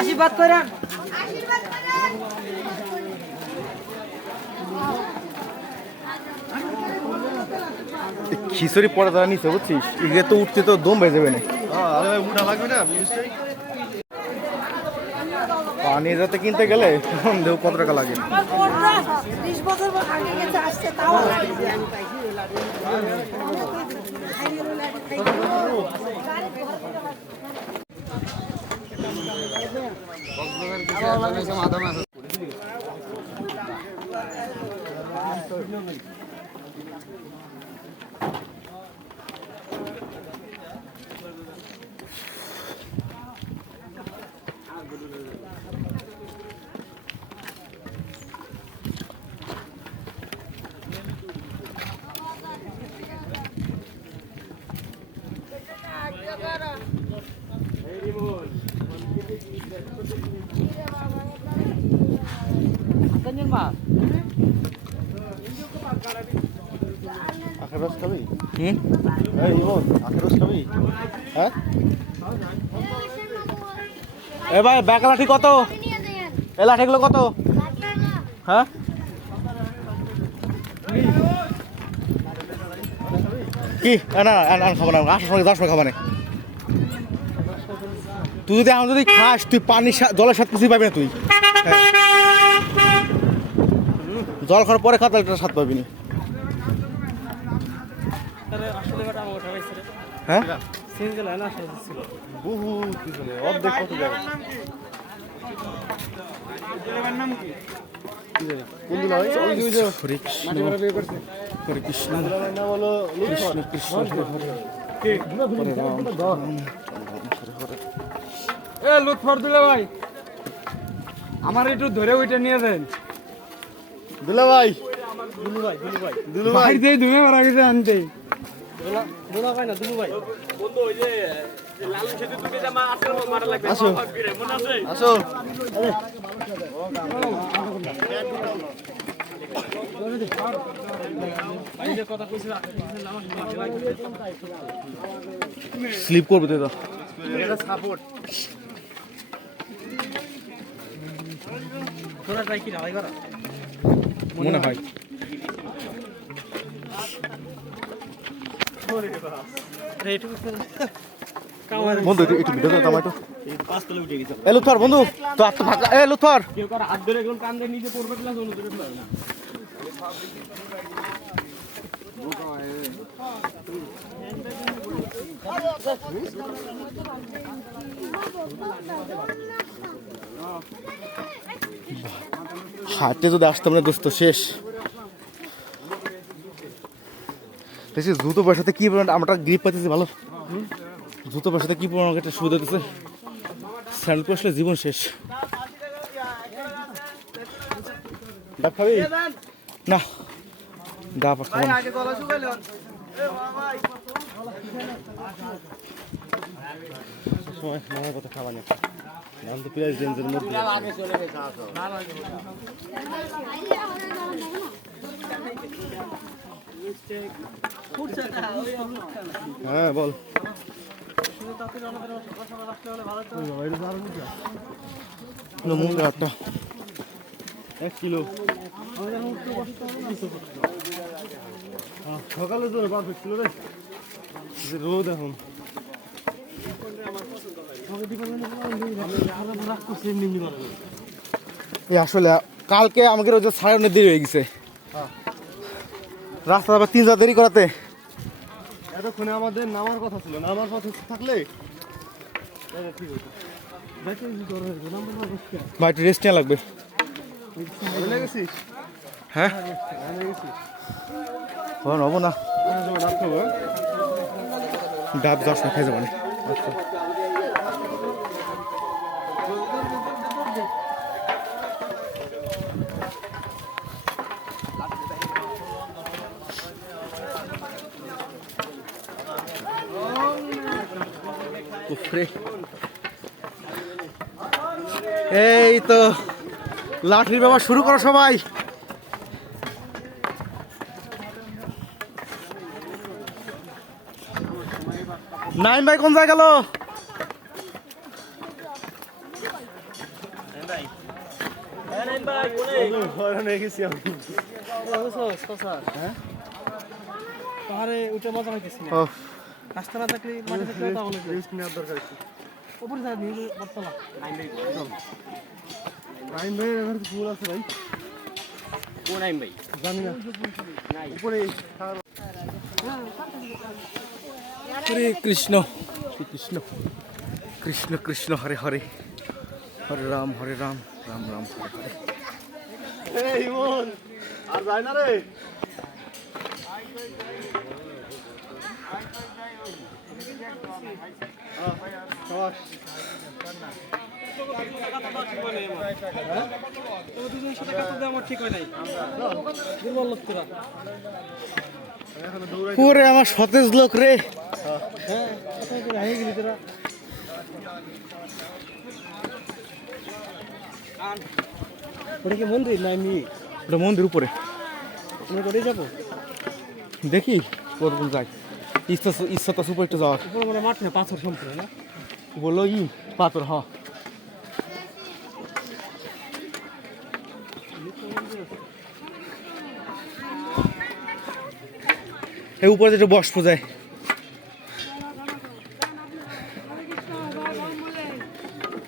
আশীর্বাদ করেন। খিচুড়ি পড়া দ্বারা নিচে বুঝছিস, এগুলো তো উঠতে তো দম বেজে যাবে না। উঠা লাগবে না, পানি যাতে কিনতে গেলে দেহ কত টাকা লাগে। 20 বছর আগে গেছে আসছে তাও আখের রস খাবি? আখের রস খাবি? হ্যাঁ এ ভাই, ব্যাগ লাঠি কত? এ লাঠিগুলো কত? হ্যাঁ কি? না খাবো না, আসার সময় 10 খাবো না। তুই যদি এখন যদি খাস, তুই পানি জলের সাথে কিছুই পাবি না। তুই জল খাওয়ার পরে খাতা লিটার স্বাদ পাবি না। হ্যাঁ বহু পিছনে অর্ধেক কত যাবে। আমার একটু ধরে ওইটা নিয়ে দেন দুলা ভাই। ধুমে মারা গেছে আনতে। আসো আসো। স্লিপ করবে তো সাপোর্ট। মনে হয় বন্ধু একটু ভিডিও করো টমেটো। এ লুথর বন্ধু তো হাত ফাঁকা। এ লুথর হাত ধরে এখন কান্দে নিজে পড়বে না, হাঁটতে যদি আসতাম না দোস্ত শেষ। দেখছি জুতো পয়সাতে কি আমরা গ্রিপ পাইতেছি ভালো। জুতো পয়সাতে কি পরিমাণ একটা সুবিধা দিতেছে। স্যান্ডেল পয়সা জীবন শেষ। ডাব খাবি না? ডাব খাবো না। সময় মায়ের কথা খাওয়া না, দাম তো প্রাইস রেঞ্জের মধ্যে। হ্যাঁ বল। একটা 1 কিলো সকালে তো পারফেক্ট ছিল রে, রোদ এখন। আসলে কালকে আমাকে ওই যে সাড়ে অনেক দেরি হয়ে গেছে, রাস্তা আবার 3 দেরি করাতে। এতক্ষণে আমাদের নামার কথা ছিল, নামার কথা থাকলে ঠিক হতো। ভাই একটু রেস্ট নেওয়া লাগবে। হ্যাঁ হবো না, ডাব 10 না খাই যাবো না। এই তো লাঠির ব্যবহার শুরু করো সবাই। নাইম ভাই কোন জায়গা গেল? পাহাড়ে উঠে মজা পাইতেছি না। ও রাস্তা না থাকলে মাঠে থাকলে তাহলে রেস্ট নেওয়ার দরকার আছে। উপরে যা নিয়ে বর্তলা নাইম ভাই এবার ফুল আছে ভাই। জানি না উপরে হরে কৃষ্ণ কৃষ্ণ কৃষ্ণ কৃষ্ণ হরে হরে হরে রাম রাম রাম হরে হরে। এই ইমন আর যায় না রে। দুজনের সাথে কথা দেওয়া আমার ঠিক হয় নাই। দুর্বল লোক তোরা। ওরে আমার সতেজ লোক রে। হ্যাঁ কথা করে হারিয়ে গেলি তোরা। ওটা কি মন্দির না এমনি? ওটা মন্দির উপরে, আমরা করে যাবো দেখি কতক্ষণ যাই। ইচ্ছা তো সুপার একটু যাওয়ার। উপরে মানে মাঠ না পাথর সম্পূর্ণ না। বললো পাথর হ। এই উপরে যেটা বসবো যায়।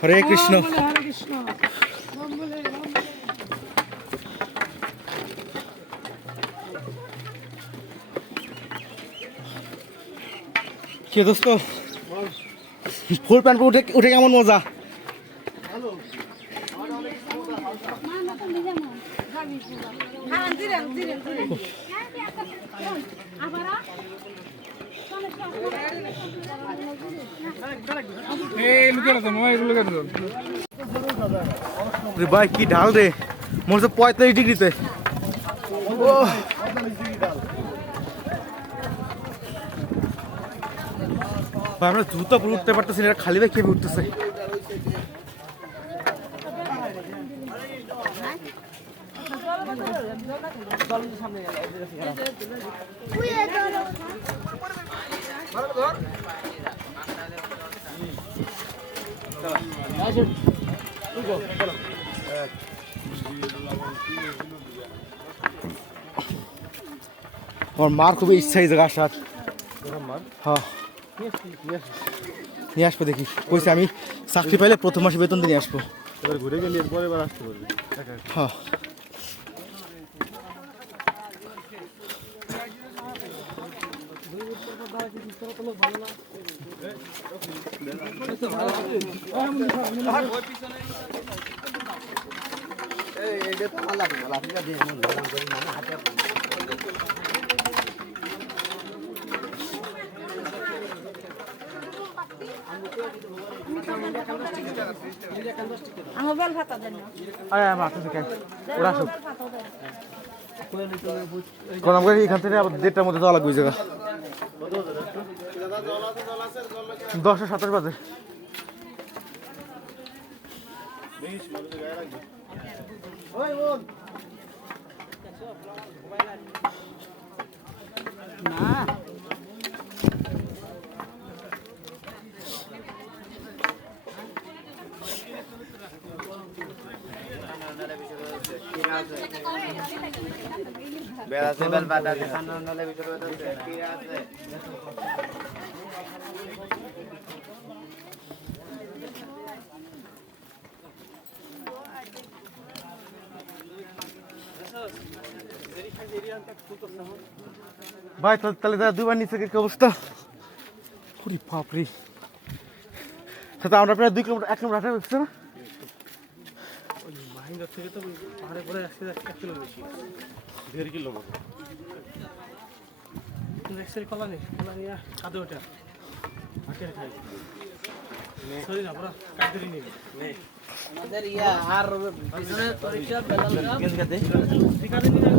হরে কৃষ্ণ। হরে কৃষ্ণ রাম বলে রাম বলে। কে দোস্ত ফুল প্যান্ট উঠে উঠে কেমন মজা? হ্যাঁ ধীরে ধীরে ধীরে। রে ভাই কি ঢাল রে, মনে হচ্ছে 45 ডিগ্রিতে। ভাই আমরা জুতা পরে উঠতে পারতেছি না, খালি ভাই কেঁপে উঠতেছে। আমার মার খুবই ইচ্ছা এই জায়গা আসার। হ্যাঁ নিয়ে আসবো দেখি, কইছে আমি চাকরি পাইলে প্রথম মাসে বেতন দিয়ে নিয়ে আসবো। এবার ঘুরে গেলি এরপর এবার আসতে পারবি। হ্যাঁ আমার বেল ভাতা দেন না। আরে আমার আসতেছে কেন ওরা আসুক। কোন আমাকে এখান থেকে আবার 1:30টার মধ্যে যাওয়া লাগবে ওই জায়গা। 10:27 বাজে। বেড়াতে বেল বাটাতে খান্না নালে ভিতরে আছে কি আছে ভাই তাহলে দাদা দুবার নিচে কি অবস্থা? পুরি বাপরে, সাথে আমরা প্রায় 2 কিলোমিটার 1 কিলোমিটার হাঁটা হচ্ছে না? মাহিন্দার থেকে তো পাহাড়ে পরে আসতে 1 কিলো বেশি। 1.5 কিলো মতো। কিন্তু এক্সের কলা নেই, কলা নিয়ে কাঁদে ওঠা হাঁটে খাই সরি না পুরা কাঁদে নিবি আমাদের ইয়া আর পিছনে পরীক্ষা বেলাল কাঁদে নিয়ে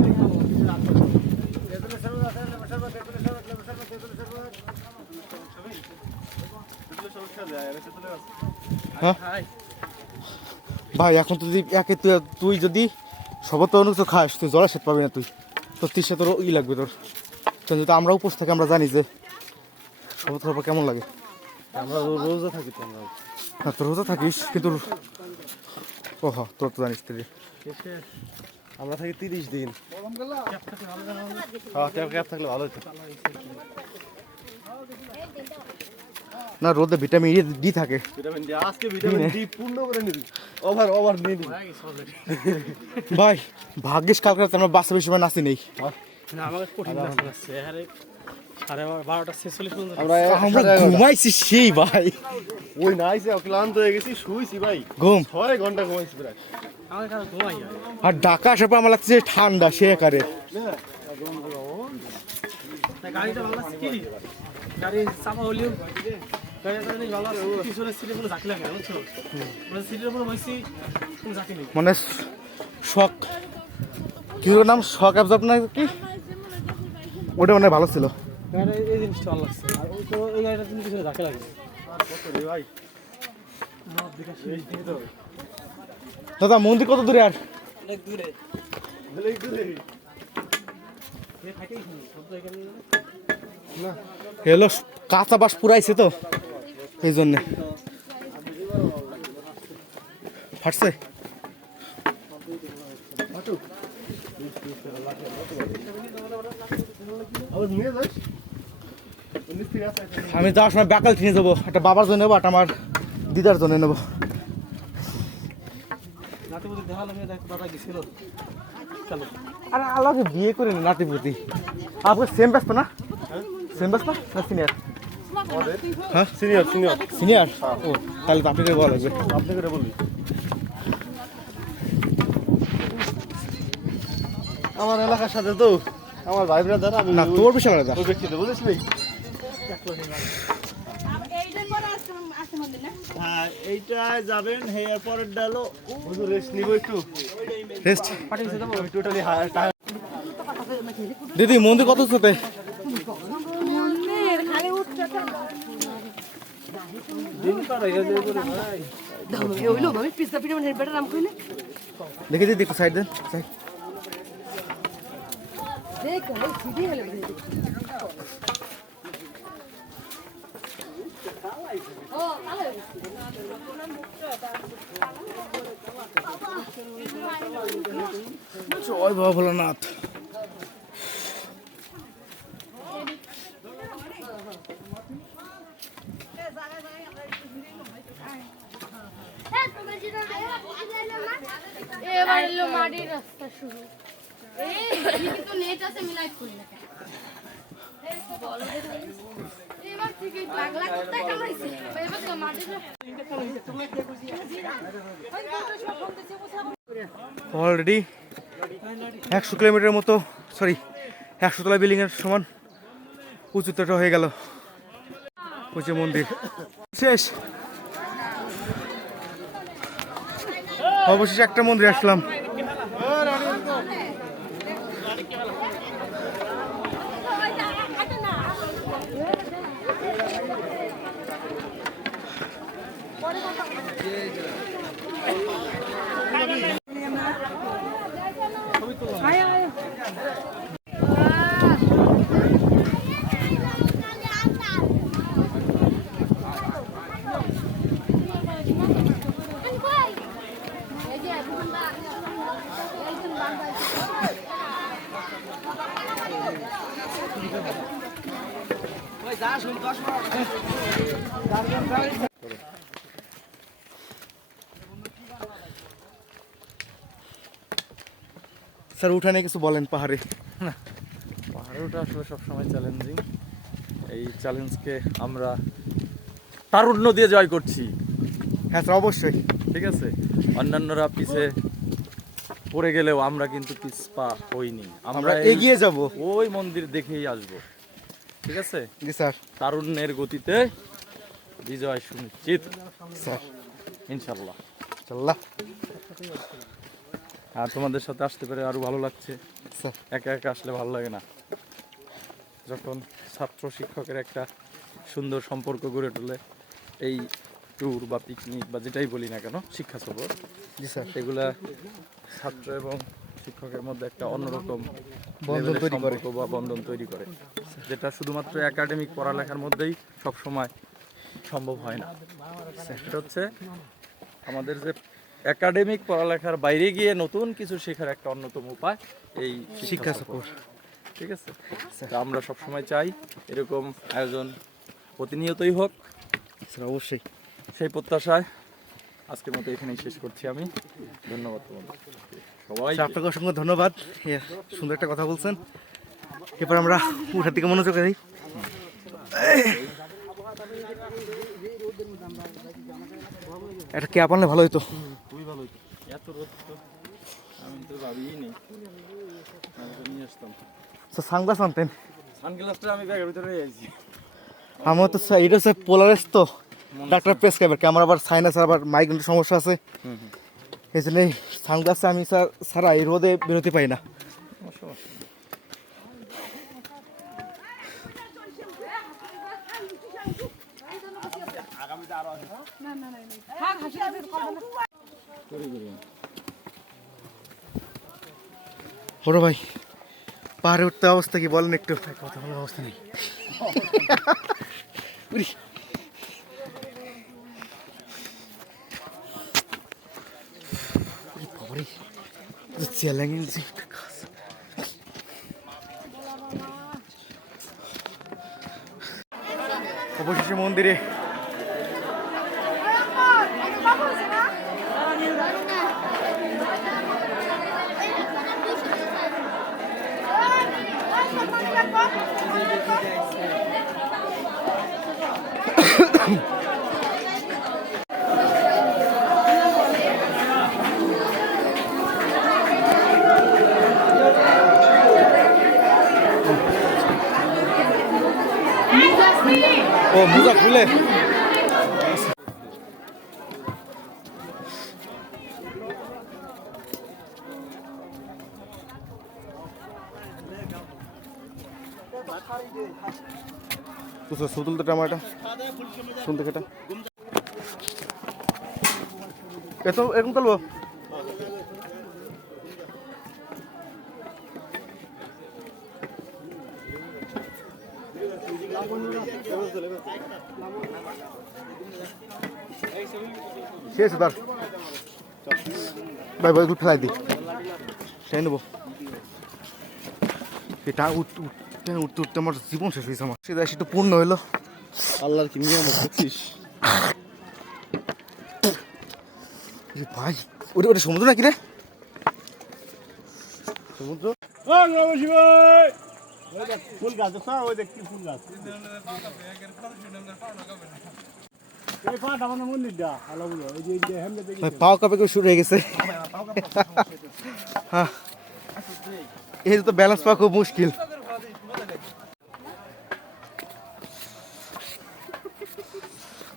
হ্যাঁ খাই ভাই এখন তো যদি তুই যদি সবত অন্য কিছু খাস, তুই জলে সেট পাবি না। তুই তোর তৃষ্ণা তোর লাগবে তোর। যদি আমরা উপোস থাকি আমরা জানি যে শপথ করার পর কেমন লাগে? আমরা রোজা থাকি তো আমরা। না তোর রোজা থাকিস কিন্তু ও হ্যাঁ তোর তো জানিস তুই। শেষে আমরা থাকি 30 দিন। ক্যাপ থাকলে ভালো জানা হবে। হ্যাঁ ক্যাপ থাকলে ভালো হতো। না রোদে ভিটামিন ডি থাকে। ভিটামিন ডি আজকে ভিটামিন ডি পূর্ণ করে নিবি। ওভার নিয়ে নিবি। হয়ে গেছে already। ভাই ভাগ্যিস কালকে রাতে আমরা বাসে বেশি সময় নাচি নেই। না আমাকে কঠিন লাগছে আরে 12:46 পর্যন্ত আমরা ঘুমাইছি সেই ভাই ওই নাইছে ক্লান্ত হয়ে গেছি শুইছি ভাই। ঘুম 6 ঘন্টা ঘুমাইছি প্রায়। আমাকে কারো ঘুমাই যায় আর ঢাকা আসার পর আমার লাগছে যে ঠান্ডা সে একারে। তাই গাড়িটা ভালো লাগছে কি গাড়ি চাপা হলেও গাড়িটা নেই ভালো আছে পিছনের সিটে কোনো ঝাঁকি লাগে না বুঝছো মানে সিটের উপরে বসি কোনো ঝাঁকি নেই মানে শক কি ওর নাম শক অ্যাবজর্ব না কি ওটা মানে ভালো ছিল। গাড়িটা এই জিনিসটা ভালো লাগছে আর ওই তো এই গাড়িটা কিন্তু পিছনে ঝাঁকি লাগে কত রে ভাই? আমার বিকাশ দিতে হবে দাদা মন্দির কত দূরে আর? অনেক দূরে বলেই তো রে। এ থাকেই শুনি সব তো এখানে হেলো কাঁচা বাস পুরাইছে তো এই জন্যে ফাটছে। আবার নিয়ে যাস। নিচ থেকে আসে। আমি যাওয়ার সময় ব্যাকাল কিনে দেবো, একটা বাবার জন্য নেবো একটা আমার দিদার জন্য নেবো। নাতিপুতি দেখালাম দেখো দাদা গেছিল চলো আর আল্লাহকে বিয়ে করে নি নাতিপুতি। আপনার সেম ব্যস্ত না? সেম ব্যস্ত না সিনিয়র? হ্যাঁ সিনিয়র সিনিয়র ও তাহলে তো আপনাকে বলা লাগবে। আপনি করে বলবি। আমার এলাকার সাথে তো আমার ভাই ব্রাদার আমি না তোর বিশাল আলাদা। ওই ব্যক্তিটা বুঝিস ভাই। হ্যাঁ এইটায় যাবেন হেয়ার পরের ডালো হুজুর রেস্ট নিব একটু। রেস্ট পাঠিয়েছে দেবো আমি টোটালি দিদি মন্দির কত সাথে মন্দির খালি উঠতে দিন পার হয়ে যাবে বলে ভাই হইলো আমি পিস্তা পিঠা মানে বেটার নাম কইলে দেখে দিদি একটু সাইড দেন সাইড। দেখ এই সিডি হলে ও ভালো জয় বাবা ভোলানাথ। এবার এলো মাটির রাস্তা শুরু কিন্তু নেট আছে মিলাই করি না এবার থেকে পাগলা করতে কামাইছে এবার তো মাটির অলরেডি 100 কিলোমিটার মতো সরি 100 তলা বিল্ডিং এর সমান উঁচুটা হয়ে গেল। উঁচু মন্দির শেষ। অবশেষে একটা মন্দির আসলাম। স্যার উঠানে কিছু বলেন পাহাড়ে। পাহাড়টা আসলে সবসময় চ্যালেঞ্জিং। এই চ্যালেঞ্জকে আমরা তারুণ্য দিয়ে জয় করছি। হ্যাঁ স্যার অবশ্যই। ঠিক আছে, অন্যান্যরা পিছে পড়ে গেলেও আমরা কিন্তু পিছপা হইনি। আমরা এগিয়ে যাব। ওই মন্দির দেখেই আসব। ঠিক আছে জি স্যার। তারুণ্যের গতিতে বিজয় সুনিশ্চিত স্যার ইনশাল্লাহ। চল্লাহ আর তোমাদের সাথে আসতে পেরে আরো ভালো লাগছে। স্যার একা একা আসলে ভালো লাগে না। যখন ছাত্র শিক্ষকের একটা সুন্দর সম্পর্ক গড়ে তোলে এই ট্যুর বা পিকনিক বা যেটাই বলি না কেন শিক্ষা সফর, জি স্যার। এগুলা ছাত্র এবং শিক্ষকের মধ্যে একটা অন্যরকম বন্ধন level এর তৈরি করে। সম্পর্ক বা বন্ধন তৈরি করে, যেটা শুধুমাত্র একাডেমিক পড়ালেখার মধ্যেই সবসময় সম্ভব হয় না। সেটা হচ্ছে আমাদের যে একাডেমিক পড়ালেখার বাইরে গিয়ে নতুন কিছু শেখার একটা অন্যতম উপায় এই শিক্ষা সফর। সফর। ঠিক আছে, তা আমরা সবসময় চাই এরকম আয়োজন প্রতিনিয়তই হোক, স্যার অবশ্যই। সেই প্রত্যাশায় আজকের মতো এখানেই শেষ করছি আমি। ধন্যবাদ তোমাদের সবাই। স্যার আপনাকে অসংখ্য ধন্যবাদ, সুন্দর একটা কথা বলছেন। এরপর আমরা উঠার দিকে মনোযোগ দিই। একটা ক্যাপ আনলে ভালো হতো। এত রোদ তো আমি তো ভাবিই নেই, নিয়ে আসতাম। Sir sunglass আনতেন। সানগ্লাসটা আমি ব্যাগের ভিতরে রেখেছি। আমার তো স্যার এটা হচ্ছে পোলারেস তো, ডাক্তার প্রেসক্রাইবার, আমার আবার সাইনাস আবার মাইগ্রেনের সমস্যা আছে, এই জন্য সানগ্লাসে আমি স্যার সারা এই রোদে বেরোতে পারি না। বড় ভাই পাহাড়ে উঠতে অবস্থা কি বলেন একটু? কথা বলার অবস্থা নেই। অবশেষে মন্দিরে ও মোজা খুলে तो सुतुल तो टमाटा सुन तो केटा এতো এরকম তুলবো শেষ এবার ভাই ভাই এগুলো ফেলাই দিই সেই নেবো এটা উঠতে উঠতে আমার জীবন শেষ হয়েছে আমার সেটা সেটা পূর্ণ হইলো আল্লাহর কি নিয়ম দেখছিস ভাই ওটা ওটা সমুদ্র নাকি রে সমুদ্র ফুল গাছ ওই দেখছি ফুল গাছ ভাই পাও কাপে কেউ শুরু হয়ে গেছে হ্যাঁ এই তো ব্যালেন্স পাওয়া খুব মুশকিল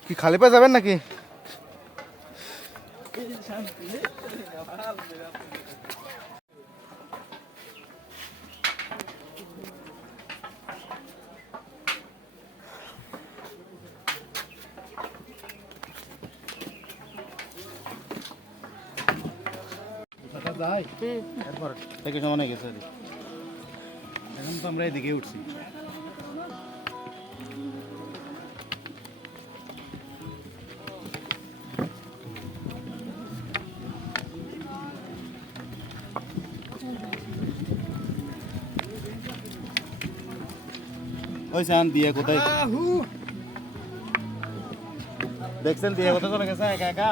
কি খালি পায়ে যাবেন নাকি যাই একবার থেকে সমান হয়ে গেছে এখন তো আমরা এদিকে উঠছি ওই সান দিয়ে কোথায় দেখছেন দিয়ে কোথায় চলে গেছে একা একা